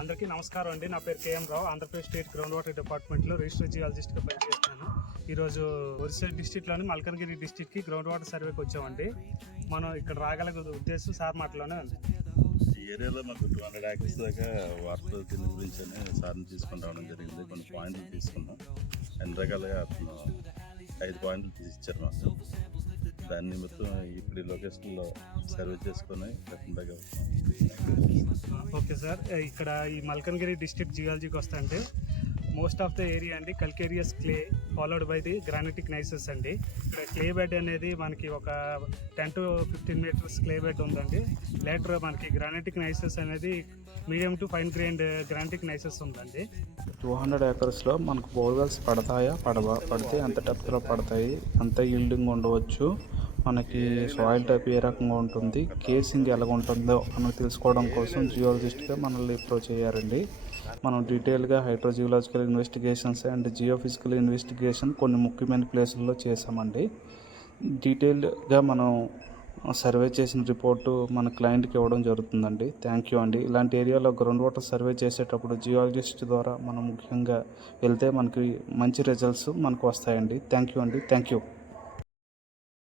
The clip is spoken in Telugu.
అందరికీ నమస్కారం అండి. నా పేరు కేఎం రావు. ఆంధ్రప్రదేశ్ స్టేట్ గ్రౌండ్ వాటర్ డిపార్ట్మెంట్లో రిజిస్టర్ జియాలజిస్ట్గా పనిచేస్తున్నాను. ఈరోజు ఒరిస్సా డిస్టిక్లోని మల్కనగిరి డిస్టిక్కి గ్రౌండ్ వాటర్ సర్వేకి వచ్చామండి. మనం ఇక్కడ రాగల ఉద్దేశం సార్ మాటలోనే ఉంది. ఈ ఏరియాలో మాకు 200 acres దాకా వాటర్ దీని గురించి సార్ని తీసుకొని రావడం జరిగింది. కొన్ని పాయింట్లు తీసుకున్నాం. అన్ని రకాలుగా 5 పాయింట్లు తీసి ఇచ్చారు మాకు. దాని నిమిత్తం ఇప్పుడు ఈ లొకేషన్లో సర్వే చేసుకొని డెఫినెట్గా ఓకే సార్, ఇక్కడ ఈ మల్కనగిరి డిస్ట్రిక్ట్ జియాలజీకి వస్తా అంటే మోస్ట్ ఆఫ్ ద ఏరియా అండి calcareous clay followed by the granitic gneisses అండి. ఇక్కడ క్లే బెడ్ అనేది మనకి ఒక 10 to 15 మీటర్స్ క్లే బెడ్ ఉందండి. లేటర్ మనకి గ్రానైటిక్ నైసెస్ అనేది medium to fine grained granitic nicest ఉందండి. 200 acresలో మనకు బోర్వెల్స్ పడతాయా పడితే ఎంత డెప్త్లో పడతాయి, ఎంత ఈల్డింగ్ ఉండవచ్చు, మనకి సాయిల్ టైప్ ఏ రకంగా ఉంటుంది, కేసింగ్ ఎలా ఉంటుందో మనం తెలుసుకోవడం కోసం జియాలజిస్ట్గా మనల్ని అప్రోచ్ అయ్యారండి. మనం డీటెయిల్గా హైడ్రోజియోలాజికల్ ఇన్వెస్టిగేషన్స్ అండ్ జియోఫిజికల్ ఇన్వెస్టిగేషన్ కొన్ని ముఖ్యమైన ప్లేసుల్లో చేసామండి. డీటెయిల్డ్గా మనం సర్వే చేసిన రిపోర్టు మన క్లయింట్కి ఇవ్వడం జరుగుతుందండి. థ్యాంక్ యూ అండి. ఇలాంటి ఏరియాలో గ్రౌండ్ వాటర్ సర్వే చేసేటప్పుడు జియాలజిస్ట్ ద్వారా మనం ముఖ్యంగా వెళ్తే మనకి మంచి రిజల్ట్స్ మనకు వస్తాయండి. థ్యాంక్ యూ అండి. Thank you.